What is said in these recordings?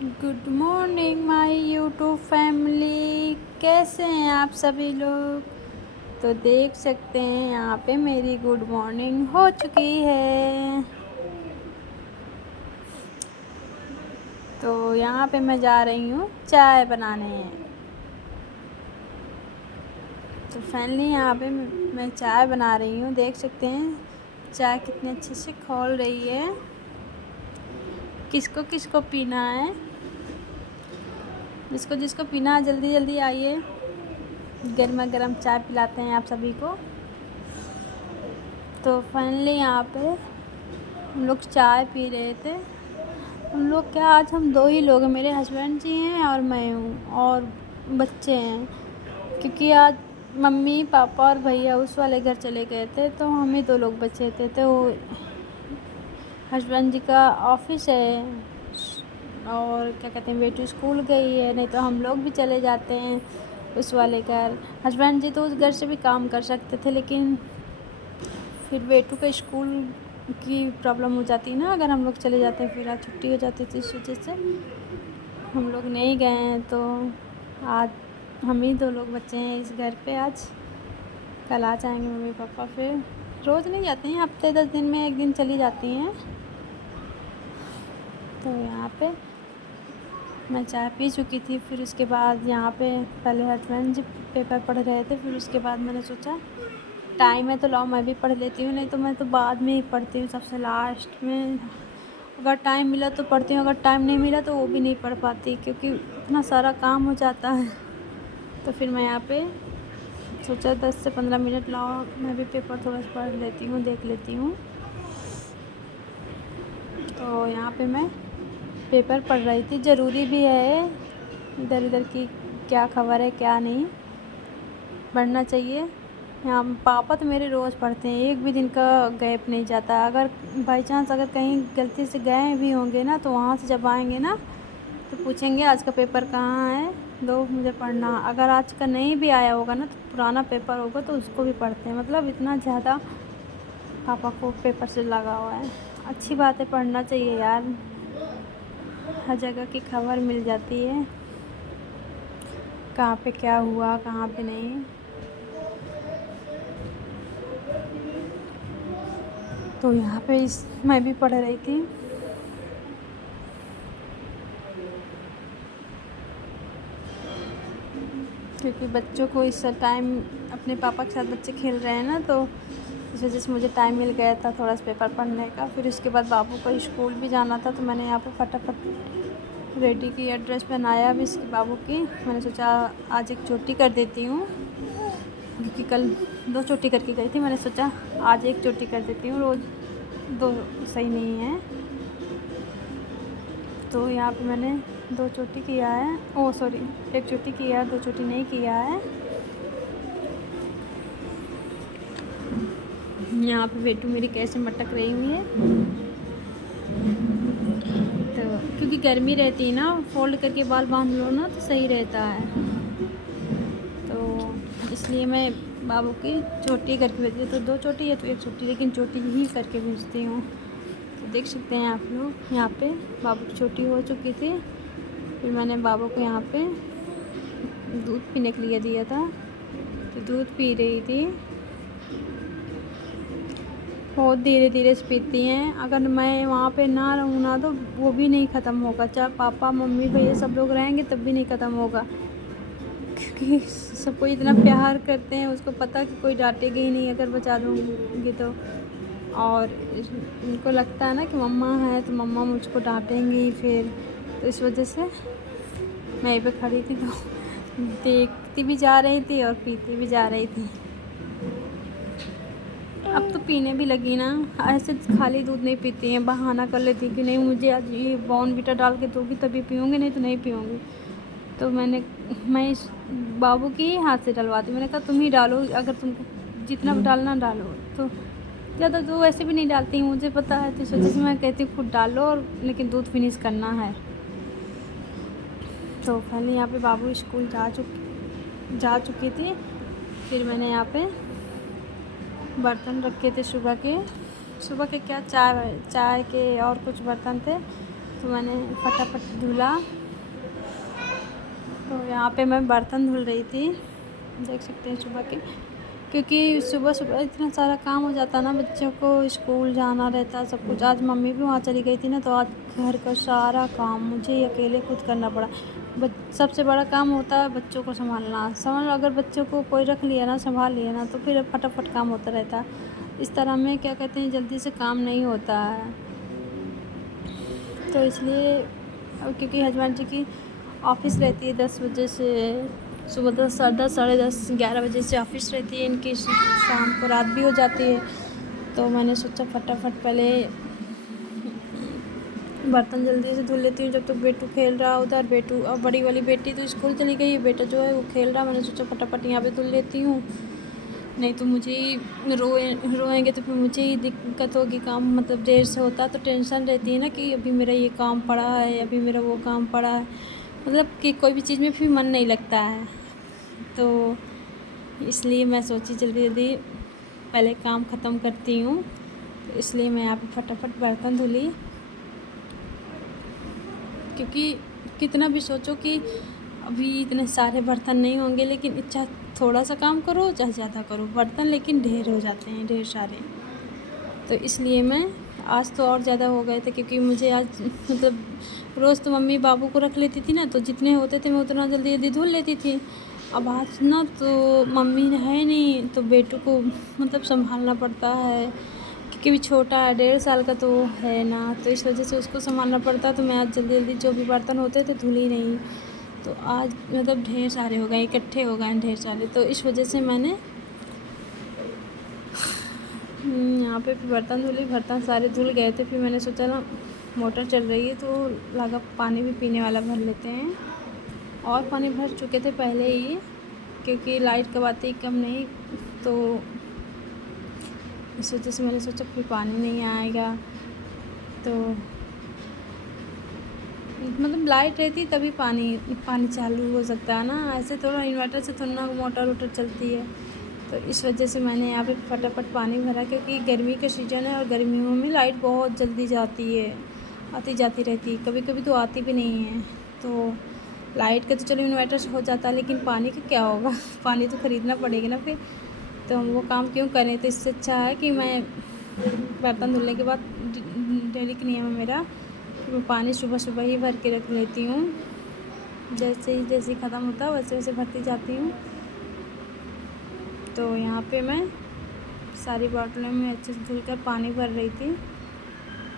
Good morning my YouTube family, कैसे हैं आप सभी लोग। तो देख सकते हैं यहाँ पे मेरी गुड मॉर्निंग हो चुकी है। तो यहाँ पे मैं जा रही हूँ चाय बनाने। तो फाइनली यहाँ पे मैं चाय बना रही हूँ। देख सकते हैं चाय कितने अच्छे से खौल रही है। किसको किसको पीना है, जिसको जिसको पीना है जल्दी जल्दी आइए, गर्मा गर्म चाय पिलाते हैं आप सभी को। तो फाइनली यहाँ पे हम लोग चाय पी रहे थे। हम लोग क्या, आज हम दो ही लोग हैं, मेरे हस्बैंड जी हैं और मैं हूँ और बच्चे हैं, क्योंकि आज मम्मी पापा और भैया उस वाले घर चले गए थे तो हम ही दो लोग बचे थे। तो हस्बैंड जी का ऑफिस है और क्या कहते हैं बेटी स्कूल गई है, नहीं तो हम लोग भी चले जाते हैं उस वाले घर। हस्बैंड जी तो उस घर से भी काम कर सकते थे, लेकिन फिर बेटू का स्कूल की प्रॉब्लम हो जाती ना, अगर हम लोग चले जाते हैं फिर आज छुट्टी हो जाती थी, इस वजह से हम लोग नहीं गए हैं। तो आज हम ही दो लोग बच्चे हैं इस घर पे। आज कल आ जाएंगे मम्मी पापा, फिर रोज़ नहीं जाते हैं, हफ्ते 10 दिन में एक दिन चली जाती हैं। तो यहाँ पे मैं चाय पी चुकी थी, फिर उसके बाद यहाँ पे पहले हस्बैंड जी पेपर पढ़ रहे थे, फिर उसके बाद मैंने सोचा टाइम है तो लाओ मैं भी पढ़ लेती हूँ, नहीं तो मैं तो बाद में ही पढ़ती हूँ, सबसे लास्ट में। अगर टाइम मिला तो पढ़ती हूँ, अगर टाइम नहीं मिला तो वो भी नहीं पढ़ पाती, क्योंकि इतना सारा काम हो जाता है। तो फिर मैं यहाँ पे सोचा 10 से 15 मिनट लाओ मैं भी पेपर थोड़ा सा पढ़ लेती हूँ, देख लेती हूँ। तो यहाँ पे मैं पेपर पढ़ रही थी, ज़रूरी भी है इधर उधर की क्या खबर है क्या नहीं, पढ़ना चाहिए। यहाँ पापा तो मेरे रोज़ पढ़ते हैं, एक भी दिन का गैप नहीं जाता। अगर बाई चांस अगर कहीं गलती से गए भी होंगे ना, तो वहाँ से जब आएंगे ना तो पूछेंगे आज का पेपर कहाँ है, दो मुझे पढ़ना। अगर आज का नहीं भी आया होगा ना, तो पुराना पेपर होगा तो उसको भी पढ़ते हैं। मतलब इतना ज़्यादा पापा को पेपर से लगा हुआ है। अच्छी बात है, पढ़ना चाहिए यार, हर जगह की खबर मिल जाती है, कहाँ पे क्या हुआ कहाँ पे नहीं। तो यहाँ पे मैं भी पढ़ रही थी। क्योंकि बच्चों को इस टाइम अपने पापा के साथ बच्चे खेल रहे हैं ना, तो इस वजह से मुझे टाइम मिल गया था थोड़ा सा पेपर पढ़ने का। फिर उसके बाद बाबू को स्कूल भी जाना था, तो मैंने यहाँ पर फटाफट रेडी की, ड्रेस पहनाया भी इसकी बाबू की। मैंने सोचा आज एक चोटी कर देती हूँ, क्योंकि कल 2 चोटी करके गई थी। मैंने सोचा आज एक चोटी कर देती हूँ, रोज़ 2 सही नहीं है। तो यहाँ पे मैंने 2 चोटी किया है, ओ सॉरी 1 चोटी किया है, 2 चोटी नहीं किया है। यहाँ पे बेटू मेरी कैसे मटक रही हुई है। तो क्योंकि गर्मी रहती है ना, फोल्ड करके बाल बांध लो ना तो सही रहता है, तो इसलिए मैं बाबू की चोटी करके भेजती हूँ। तो 2 चोटी है तो 1 चोटी, लेकिन चोटी ही करके भेजती हूँ। तो देख सकते हैं आप लोग, यहाँ पे बाबू की चोटी हो चुकी थी। फिर मैंने बाबू को यहाँ पे दूध पीने के लिए दिया था, तो दूध पी रही थी। बहुत धीरे धीरे से पीती हैं, अगर मैं वहाँ पे ना रहूँ ना तो वो भी नहीं ख़त्म होगा, चाहे पापा मम्मी भैया सब लोग रहेंगे तब भी नहीं ख़त्म होगा, क्योंकि सबको इतना प्यार करते हैं। उसको पता कि कोई डांटेगा ही नहीं अगर बचा दूँगी तो। और उनको लगता है ना कि मम्मा है तो मम्मा मुझको डांटेंगी फिर, तो इस वजह से मैं यहीं पे खड़ी थी तो देखती भी जा रही थी और पीती भी जा रही थी। अब तो पीने भी लगी ना, ऐसे खाली दूध नहीं पीती हैं, बहाना कर लेती कि नहीं मुझे आज ये बॉर्नवीटा डाल के दोगी तभी पीऊँगी, नहीं तो नहीं पीऊँगी। तो मैं इस बाबू की ही हाथ से डलवाती, मैंने कहा तुम ही डालो, अगर तुमको जितना डालना डालो। तो ज़्यादा दूध वैसे भी नहीं डालती, मुझे पता है, तो इस वजह से मैं कहती हूँ खुद डालो, और लेकिन दूध फिनिश करना है। तो पहले यहाँ पे बाबू स्कूल जा चुकी थी। फिर मैंने यहाँ पे बर्तन रखे थे सुबह के क्या चाय के और कुछ बर्तन थे, तो मैंने फटाफट धुला। तो यहाँ पे मैं बर्तन धुल रही थी, देख सकते हैं सुबह के, क्योंकि सुबह सुबह इतना सारा काम हो जाता ना, बच्चों को स्कूल जाना रहता सब कुछ। आज मम्मी भी वहाँ चली गई थी ना, तो आज घर का सारा काम मुझे ही अकेले खुद करना पड़ा। सबसे बड़ा काम होता है बच्चों को संभालना। अगर बच्चों को कोई रख लिया ना, संभाल लिया ना, तो फिर फटाफट काम होता रहता है। इस तरह में क्या कहते हैं, जल्दी से काम नहीं होता है। तो इसलिए क्योंकि हस्बैंड जी की ऑफ़िस रहती है 10 बजे से, सुबह 10, साढ़े 10, 11 बजे से ऑफ़िस रहती है इनकी, शाम को रात भी हो जाती है। तो मैंने सोचा फटाफट पहले बर्तन जल्दी से धुल लेती हूँ, जब तक बेटू खेल रहा उधर। बेटू और बड़ी वाली बेटी तो स्कूल चली गई है, बेटा जो है वो खेल रहा। मैंने सोचा फटाफट यहाँ पे धुल लेती हूँ, नहीं तो मुझे ही रोएंगे तो फिर मुझे ही दिक्कत होगी। काम मतलब देर से होता है तो टेंशन रहती है ना कि अभी मेरा ये काम पड़ा है, अभी मेरा वो काम पड़ा है, मतलब कि कोई भी चीज़ में फिर मन नहीं लगता है। तो इसलिए मैं सोची जल्दी जल्दी पहले काम ख़त्म करती हूँ, तो इसलिए मैं यहाँ पे फटाफट बर्तन धुली। क्योंकि कितना भी सोचो कि अभी इतने सारे बर्तन नहीं होंगे, लेकिन चाहे थोड़ा सा काम करो चाहे ज़्यादा करो, बर्तन लेकिन ढेर हो जाते हैं, ढेर सारे। तो इसलिए मैं आज तो और ज़्यादा हो गए थे, क्योंकि मुझे आज मतलब रोज़ तो मम्मी बाबू को रख लेती थी ना, तो जितने होते थे मैं उतना जल्दी जल्दी धुल लेती थी। अब आज ना तो मम्मी है नहीं, तो बेटू को मतलब संभालना पड़ता है, क्योंकि भी छोटा है, 1.5 साल का तो है ना, तो इस वजह से उसको संभालना पड़ता। तो मैं आज जल्दी जल्दी जो भी बर्तन होते थे धुली नहीं। तो आज मतलब ढेर सारे हो गए, इकट्ठे हो गए ढेर सारे, तो इस वजह से मैंने यहाँ पे फिर बर्तन धुली। बर्तन सारे धुल गए थे, फिर मैंने सोचा ना मोटर चल रही है तो लगा पानी भी पीने वाला भर लेते हैं। और पानी भर चुके थे पहले ही, क्योंकि लाइट कब आती कब नहीं, तो इस वजह से मैंने सोचा फिर पानी नहीं आएगा तो मतलब लाइट रहती तभी पानी चालू हो सकता है ना, ऐसे थोड़ा इन्वर्टर से थोड़ा ना मोटर वोटर चलती है। तो इस वजह से मैंने यहाँ पे फटाफट पानी भरा, क्योंकि गर्मी का सीज़न है और गर्मियों में लाइट बहुत जल्दी जाती है, आती जाती रहती है, कभी कभी तो आती भी नहीं है। तो लाइट का तो चलो इन्वर्टर से हो जाता है, लेकिन पानी का क्या होगा पानी तो ख़रीदना पड़ेगा ना फिर, तो हम वो काम क्यों करें। तो इससे अच्छा है कि मैं बर्तन धुलने के बाद डेली का नियम है मेरा कि मैं पानी सुबह सुबह ही भर के रख लेती हूँ, जैसे ही ख़त्म होता है वैसे वैसे भरती जाती हूँ। तो यहाँ पे मैं सारी बॉटलों में अच्छे से धुलकर पानी भर रही थी,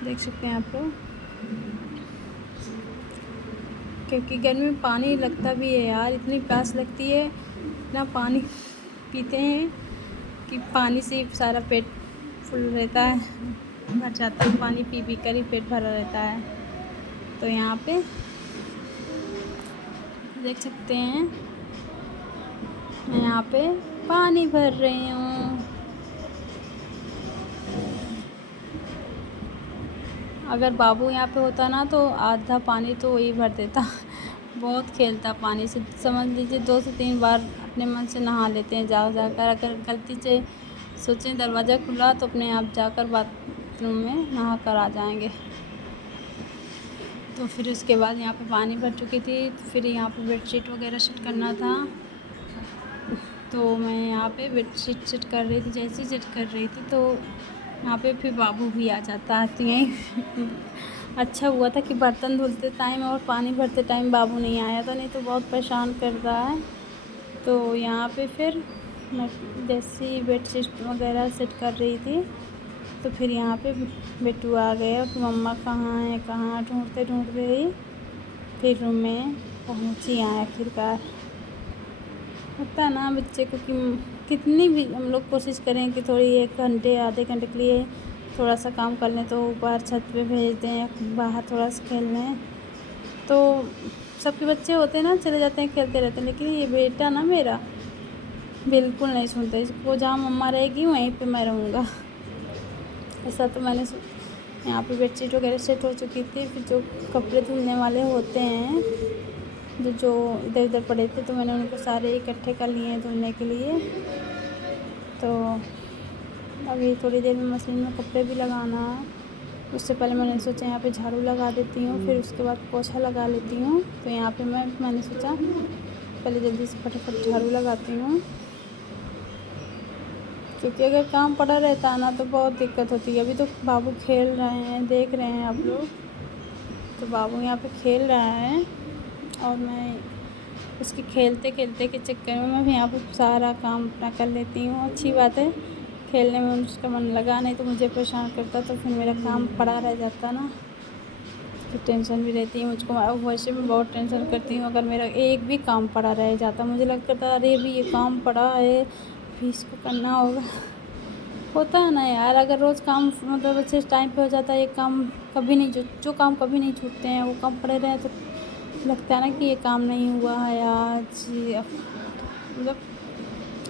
देख सकते हैं आप लोग। क्योंकि गर्मी में पानी लगता भी है यार, इतनी प्यास लगती है, इतना पानी पीते हैं कि पानी से सारा पेट फुल रहता है, भर जाता है, पानी पी पी कर ही पेट भरा रहता है। तो यहाँ पे देख सकते हैं मैं यहाँ पे पानी भर रही हूँ। अगर बाबू यहाँ पे होता ना तो आधा पानी तो वही भर देता बहुत खेलता पानी से, समझ लीजिए 2 से 3 बार अपने मन से नहा लेते हैं जाकर। अगर गलती से सोचें दरवाज़ा खुला तो अपने आप जाकर बाथरूम में नहा कर आ जाएंगे। तो फिर उसके बाद यहाँ पे पानी भर चुकी थी, तो फिर यहाँ पे बेडशीट वगैरह सेट करना था। तो मैं यहाँ पे बेडशीट सेट कर रही थी, जैसे ही सेट कर रही थी तो यहाँ पे फिर बाबू भी आ जाता है, तो यहीं अच्छा हुआ था कि बर्तन धुलते टाइम और पानी भरते टाइम बाबू नहीं आया था, नहीं तो बहुत परेशान करता है। तो यहाँ पे फिर मैं जैसे ही बेडशीट वगैरह सेट कर रही थी तो फिर यहाँ पे बेटू आ गए और मम्मा कहाँ है कहाँ, ढूंढते ढूंढते ही फिर रूम में पहुँच ही आए आखिरकार। होता है ना बच्चे को कि कितनी भी हम लोग कोशिश करें कि थोड़ी 1 घंटे आधे घंटे के लिए थोड़ा सा काम कर लें, तो ऊपर छत पे भेज दें या बाहर थोड़ा सा खेलने। तो सबके बच्चे होते हैं ना, चले जाते हैं खेलते रहते हैं, लेकिन ये बेटा ना मेरा बिल्कुल नहीं सुनता, इसको जहाँ मम्मा रहेगी वहीं पे मैं रहूँगा ऐसा। तो मैंने यहाँ पे बेडशीट वगैरह सेट हो चुकी थी। फिर जो कपड़े धुलने वाले होते हैं जो इधर उधर पड़े थे, तो मैंने उनको सारे इकट्ठे कर लिए हैं धुलने के लिए। तो अभी थोड़ी देर में मशीन में कपड़े भी लगाना है, उससे पहले मैंने सोचा यहाँ पे झाड़ू लगा देती हूँ, फिर उसके बाद पोछा लगा लेती हूँ। तो यहाँ पे मैंने सोचा पहले जल्दी से फटाफट झाड़ू लगाती हूँ, क्योंकि अगर काम पड़ा रहता है ना तो बहुत दिक्कत होती है। अभी तो बाबू खेल रहे हैं, देख रहे हैं आप लोग, तो बाबू यहाँ पे खेल रहा है और मैं उसके खेलते खेलते के चक्कर में मैं भी यहाँ पे सारा काम अपना कर लेती हूँ। अच्छी बात है, खेलने में उसका मन लगा, नहीं तो मुझे परेशान करता तो फिर मेरा काम पड़ा रह जाता ना, तो टेंशन भी रहती है मुझको। वैसे मैं बहुत टेंशन करती हूँ अगर मेरा एक भी काम पड़ा रह जाता, मुझे लगता था अरे भी ये काम पड़ा है फिर इसको करना होगा। होता है ना यार, अगर रोज़ काम मतलब अच्छे टाइम पे हो जाता है, एक काम कभी नहीं जो काम कभी नहीं छूटते हैं वो काम पड़े रहे तो लगता है ना कि ये काम नहीं हुआ है आज, मतलब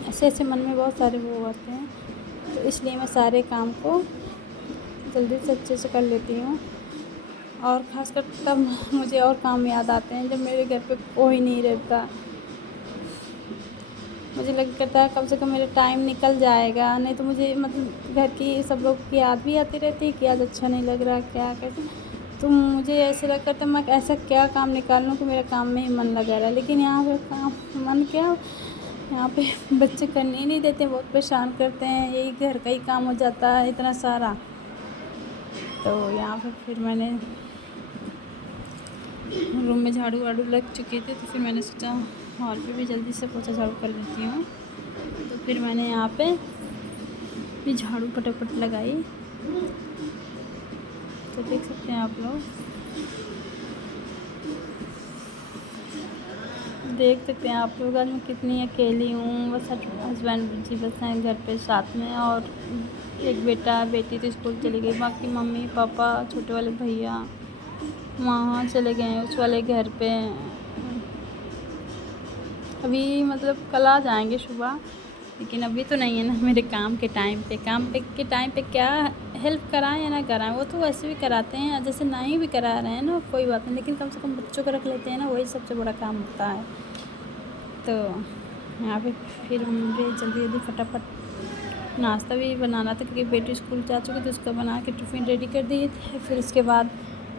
ऐसे ऐसे मन में बहुत सारे वो आते हैं। तो इसलिए मैं सारे काम को जल्दी से अच्छे से कर लेती हूँ। और ख़ासकर तब मुझे और काम याद आते हैं जब मेरे घर पे कोई नहीं रहता। मुझे लगता है कम से कम मेरा टाइम निकल जाएगा, नहीं तो मुझे मतलब घर की सब लोग की याद भी आती रहती है कि आज अच्छा नहीं लग रहा क्या कहते। तो मुझे ऐसे लगता था मैं ऐसा क्या काम निकाल लूँ कि मेरा काम में ही मन लगा रहा। लेकिन यहाँ पे काम मन क्या, यहाँ पे बच्चे करने ही नहीं देते, बहुत परेशान करते हैं, यही घर का ही काम हो जाता है इतना सारा। तो यहाँ पे फिर मैंने रूम में झाड़ू वाड़ू लग चुकी थी, तो फिर मैंने सोचा हॉल पे भी जल्दी से पोछा झाड़ू कर लेती हूँ। तो फिर मैंने यहाँ पे भी झाड़ू फटाफट लगाई। तो देख सकते हैं आप लोग, देख सकते हैं आप लोग आज मैं कितनी अकेली हूँ। बस हस्बैंड जी बस हैं घर पे साथ में, और एक बेटा बेटी तो स्कूल चली गई, बाकी मम्मी पापा छोटे वाले भैया वहाँ चले गए हैं उस वाले घर पे। अभी मतलब कल आ जाएंगे सुबह, लेकिन अभी तो नहीं है ना मेरे काम के टाइम पे। के टाइम पे क्या हेल्प कराएं या ना कराएं, वो तो वैसे भी कराते हैं, जैसे नहीं भी करा रहे हैं ना कोई बात नहीं, लेकिन कम से कम बच्चों को रख लेते हैं ना, वही सबसे बड़ा काम होता है। तो यहाँ पे फिर मुझे जल्दी जल्दी फटाफट नाश्ता भी बनाना था, क्योंकि बेटी स्कूल जा चुकी थी, उसका बना के टिफ़िन रेडी कर दिए थे। फिर उसके बाद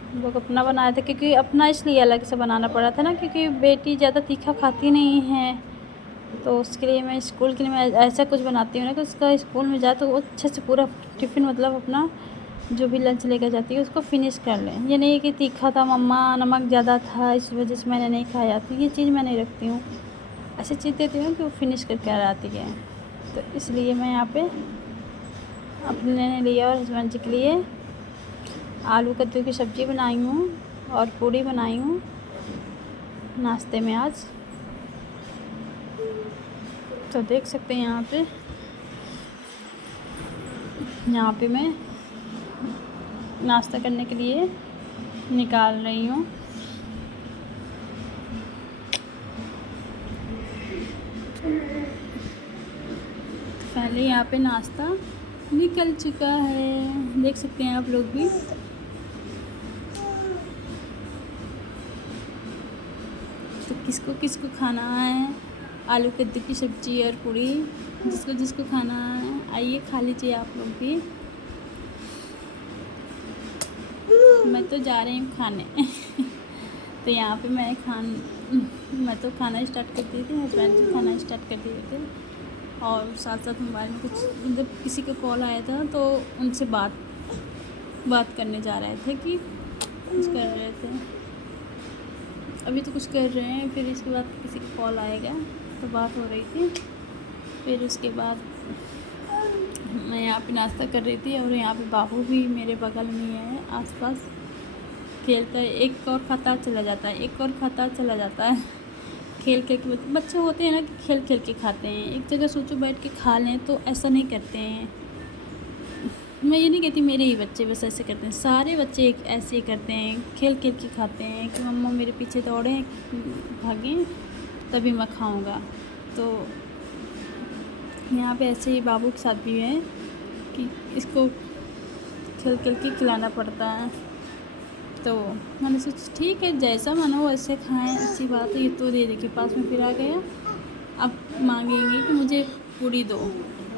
हम लोग अपना बनाए थे, क्योंकि अपना इसलिए अलग से बनाना पड़ा था ना, क्योंकि बेटी ज़्यादा तीखा खाती नहीं है। तो उसके लिए मैं स्कूल के लिए मैं ऐसा कुछ बनाती हूँ ना कि उसका स्कूल में जाए तो वो अच्छे से पूरा टिफ़िन मतलब अपना जो भी लंच लेकर जाती है उसको फिनिश कर लें। ये नहीं कि तीखा था मम्मा, नमक ज़्यादा था इस वजह से मैंने नहीं खाया, तो ये चीज़ मैं नहीं रखती हूँ। ऐसी चीज़ देती हूँ कि वो फिनिश करके आ जाती है। तो इसलिए मैं यहाँ पे अपने लिए और हस्बैंड जी के लिए आलू कद्दू की सब्ज़ी बनाई हूँ और पूड़ी बनाई हूँ नाश्ते में आज। तो देख सकते हैं यहाँ पे मैं नाश्ता करने के लिए निकाल रही हूँ। पहले यहाँ पे नाश्ता निकल चुका है, देख सकते हैं आप लोग भी। तो किसको किसको खाना है आलू कद्दू की सब्ज़ी और पूड़ी, जिसको जिसको खाना है आइए खा लीजिए आप लोग भी। मैं तो जा रही हूँ खाने तो यहाँ पे मैं तो खाना स्टार्ट कर दी थी, हस्बैंड जी खाना स्टार्ट कर दिए थे, और साथ साथ मोबाइल में कुछ मतलब किसी का कॉल आया था तो उनसे बात करने जा रहे थे कि कुछ कर रहे थे। अभी तो कुछ कर रहे हैं, फिर इसके बाद किसी का कॉल आएगा तो बात हो रही थी। फिर उसके बाद मैं यहाँ पे नाश्ता कर रही थी, और यहाँ पे बाबू भी मेरे बगल में है, आसपास खेलता है, एक और खाता चला जाता है, एक और खाता चला जाता है। खेल के बच्चे होते हैं ना कि खेल खेल के खाते हैं, एक जगह सोचो बैठ के खा लें तो ऐसा नहीं करते हैं। मैं ये नहीं कहती मेरे ही बच्चे बस ऐसे करते हैं, सारे बच्चे ऐसे ही करते हैं, खेल खेल के खाते हैं कि मम्मा मेरे पीछे दौड़े भागें तभी मैं खाऊंगा। तो यहाँ पे ऐसे ही बाबू के साथ भी है कि इसको खेल खेल के खिलाना पड़ता है। तो मैंने सोचा ठीक है जैसा मन हो वैसे खाएं, अच्छी बात है। ये तो दे देखिए पास में फिर आ गया, अब मांगेंगे कि मुझे पूड़ी दो,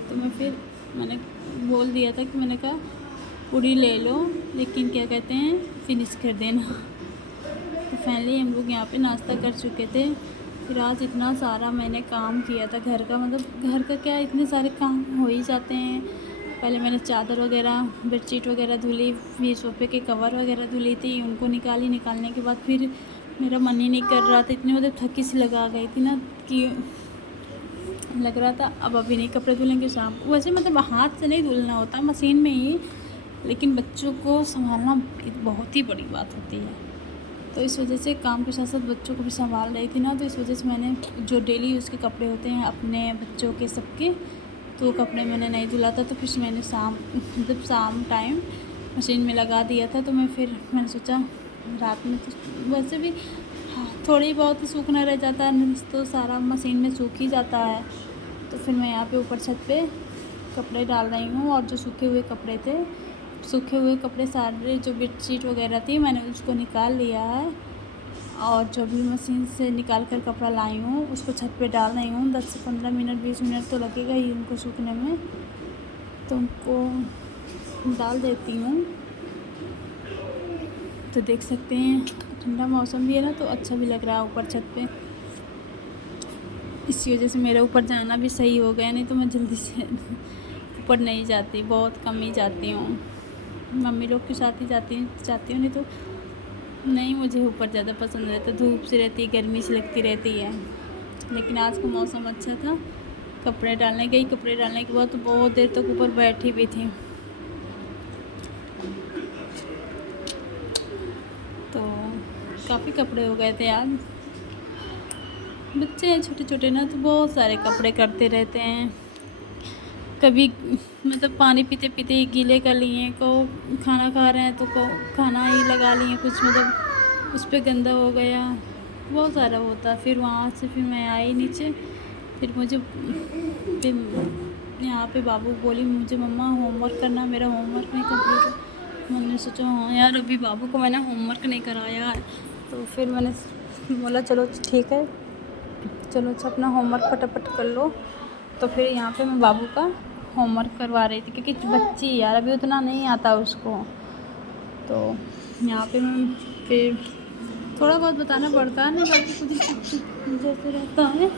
तो मैंने बोल दिया था कि मैंने कहा पूरी ले लो, लेकिन क्या कहते हैं फिनिश कर देना। तो फाइनली हम लोग यहाँ पे नाश्ता कर चुके थे। फिर आज इतना सारा मैंने काम किया था घर का, मतलब घर का क्या, इतने सारे काम हो ही जाते हैं। पहले मैंने चादर वगैरह, बेडशीट वगैरह धुली, फिर सोफ़े के कवर वगैरह धुली थी, उनको निकालने के बाद फिर मेरा मन ही नहीं कर रहा था, इतनी मतलब थकी सी लगा गई थी ना कि लग रहा था अब अभी नहीं कपड़े धुलेंगे, शाम को। वैसे मतलब हाथ से नहीं धुलना होता, मशीन में ही, लेकिन बच्चों को संभालना बहुत ही बड़ी बात होती है। तो इस वजह से काम के साथ साथ बच्चों को भी संभाल रही थी ना, तो इस वजह से मैंने जो डेली यूज़ के कपड़े होते हैं अपने बच्चों के सबके, तो कपड़े मैंने नहीं धुला था। तो फिर मैंने शाम टाइम मशीन में लगा दिया था। तो मैंने सोचा रात में तो वैसे भी हाँ थोड़ी बहुत सूखना रह जाता है, तो सारा मशीन में सूख ही जाता है। तो फिर मैं यहाँ पे ऊपर छत पे कपड़े डाल रही हूँ, और जो सूखे हुए कपड़े सारे, जो बेडशीट वगैरह थी, मैंने उसको निकाल लिया है। और जो भी मशीन से निकाल कर कपड़ा लाई हूँ उसको छत पे डाल रही हूँ। 10 से 15 मिनट 20 मिनट तो लगेगा ही उनको सूखने में, तो उनको डाल देती हूँ। तो देख सकते हैं ठंडा मौसम भी है ना, तो अच्छा भी लग रहा है ऊपर छत पे। इसी वजह से मेरा ऊपर जाना भी सही हो गया, नहीं तो मैं जल्दी से ऊपर नहीं जाती, बहुत कम ही जाती हूँ। मम्मी लोग के साथ ही जाती हूँ, नहीं तो नहीं, मुझे ऊपर ज़्यादा पसंद रहता, धूप सी रहती है, गर्मी सी लगती रहती है। लेकिन आज का मौसम अच्छा था, कपड़े डालने के बाद तो बहुत देर तक ऊपर बैठी भी थी। तो काफ़ी कपड़े हो गए थे आज। बच्चे हैं छोटे छोटे ना, तो बहुत सारे कपड़े करते रहते हैं। कभी मतलब पानी पीते पीते ही गीले कर लिए, को खाना खा रहे हैं तो को खाना ही लगा लिए, कुछ मतलब उस पर गंदा हो गया, बहुत सारा होता। फिर वहाँ से फिर मैं आई नीचे, फिर यहाँ पे बाबू बोली मुझे मम्मा होमवर्क करना, मेरा होमवर्क नहीं कंप्लीट। मैंने सोचा हाँ यार, अभी बाबू को मैंने होमवर्क नहीं कराया है। तो फिर मैंने बोला चलो ठीक है, चलो अच्छा अपना होमवर्क फटाफट कर लो। तो फिर यहाँ पे मैं बाबू का होमवर्क करवा रही थी, क्योंकि बच्ची यार अभी उतना नहीं आता उसको। तो यहाँ पे मैं फिर थोड़ा बहुत बताना पड़ता है, नहीं बाकी खुद ही चुप जैसे रहता है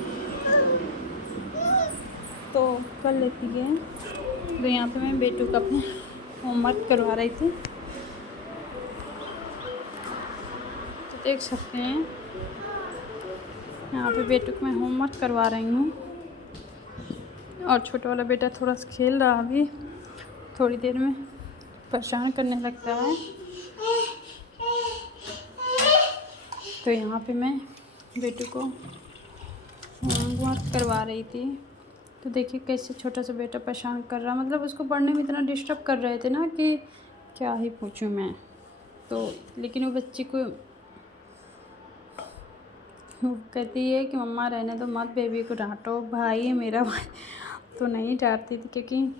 तो कर लेती है। तो यहाँ पे मैं बेटू का अपने होमवर्क करवा रही थी। तो देख सकते हैं यहाँ पे बेटू को मैं होमवर्क करवा रही हूँ, और छोटा वाला बेटा थोड़ा सा खेल रहा, अभी थोड़ी देर में परेशान करने लगता है। तो यहाँ पे मैं बेटू को होमवर्क करवा रही थी। तो देखिए कैसे छोटा सा बेटा परेशान कर रहा, मतलब उसको पढ़ने में इतना डिस्टर्ब कर रहे थे ना कि क्या ही पूछूं मैं। तो लेकिन वो बच्ची को वो कहती है कि मम्मा रहने दो, मत बेबी को डांटो, भाई है मेरा भाई। तो नहीं डांटती थी, क्योंकि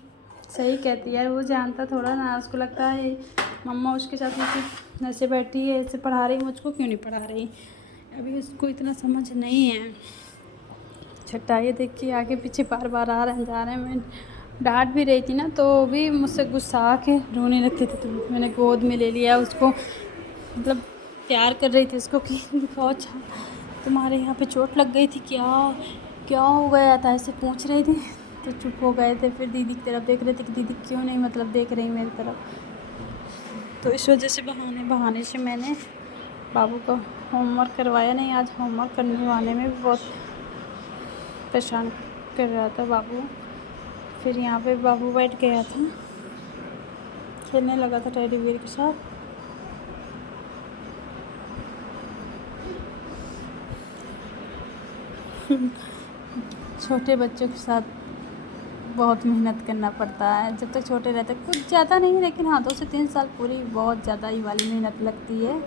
सही कहती है यार, वो जानता थोड़ा ना, उसको लगता है मम्मा उसके साथ ऐसे बैठी है, ऐसे पढ़ा रही, मुझको क्यों नहीं पढ़ा रही। अभी उसको इतना समझ नहीं है। छठा ये देखिए आगे पीछे बार बार आ रहे हैं जा रहे हैं। मैं डांट भी रही थी ना, तो भी मुझसे गुस्सा के रोने लगते थे, तो मैंने गोद में ले लिया उसको, मतलब प्यार कर रही थी उसको कि दिखाओ अच्छा तुम्हारे यहाँ पे चोट लग गई थी क्या, क्या हो गया था, ऐसे पूछ रही थी। तो चुप हो गए थे, फिर दीदी की तरफ देख रहे थे कि दीदी क्यों नहीं मतलब देख रही मेरी तरफ। तो इस वजह से बहाने से मैंने बाबू का होमवर्क करवाया नहीं। आज होमवर्क करवाने में भी बहुत परेशान कर रहा था बाबू। फिर यहाँ पे बाबू बैठ गया था, खेलने लगा था टेडी बियर के साथ। छोटे बच्चों के साथ बहुत मेहनत करना पड़ता है जब तक छोटे रहते, कुछ ज़्यादा नहीं, लेकिन हाँ 2 से 3 साल पूरी बहुत ज़्यादा ही वाली मेहनत लगती है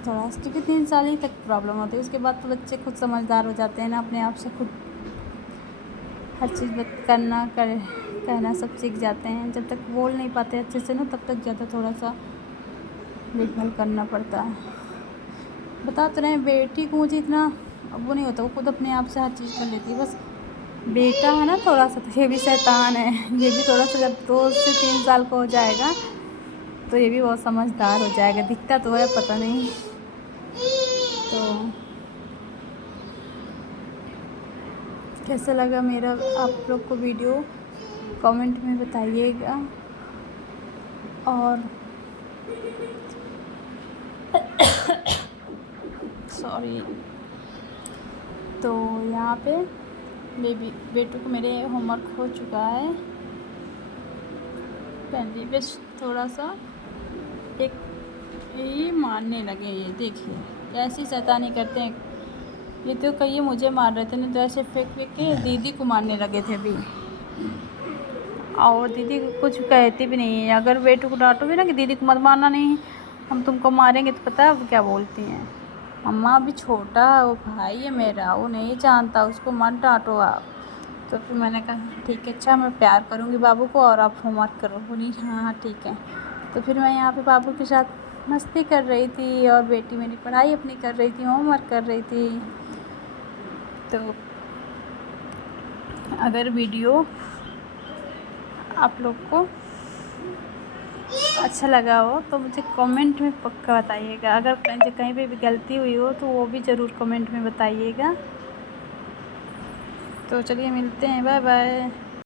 थोड़ा, क्योंकि 3 साल ही तक प्रॉब्लम होती है। उसके बाद तो बच्चे खुद समझदार हो जाते हैं ना, अपने आप से खुद हर चीज़ कहना सब सीख जाते हैं। जब तक बोल नहीं पाते अच्छे से ना, तब तक ज़्यादा थोड़ा सा देखभाल करना पड़ता है। बता तो रहे बेटी को मुझे इतना अब वो नहीं होता, वो खुद अपने आप से हर चीज़ कर लेती है, बस बेटा है ना थोड़ा सा, तो ये भी शैतान है। ये भी थोड़ा सा जब 2 से 3 साल का हो जाएगा तो ये भी बहुत समझदार हो जाएगा। दिखता तो है, पता नहीं। तो कैसा लगा मेरा आप लोग को वीडियो कमेंट में बताइएगा। और सॉरी। तो यहाँ पे बेटू को मेरे होमवर्क हो चुका है। पहले बस थोड़ा सा एक ये मारने लगे। ये देखिए ऐसी शैतानी करते हैं। ये तो कहीं मुझे मार रहे थे ना, तो ऐसे फेंक फेंक के दीदी को मारने लगे थे अभी। और दीदी कुछ कहती भी नहीं है। अगर बेटू को डांटोगे ना कि दीदी को मत मारना, नहीं हम तुमको मारेंगे, तो पता है अब क्या बोलती हैं? अम्मा अभी छोटा है, वो भाई है मेरा, वो नहीं जानता, उसको मत डांटो आप। तो फिर मैंने कहा ठीक है, अच्छा मैं प्यार करूँगी बाबू को, और आप होमवर्क करो। बोली हाँ हाँ ठीक है। तो फिर मैं यहाँ पे बाबू के साथ मस्ती कर रही थी, और बेटी मेरी पढ़ाई अपनी कर रही थी, होमवर्क कर रही थी। तो अगर वीडियो आप लोग को अच्छा लगा हो तो मुझे कमेंट में पक्का बताइएगा। अगर कहीं पे भी गलती हुई हो तो वो भी ज़रूर कमेंट में बताइएगा। तो चलिए मिलते हैं, बाय बाय।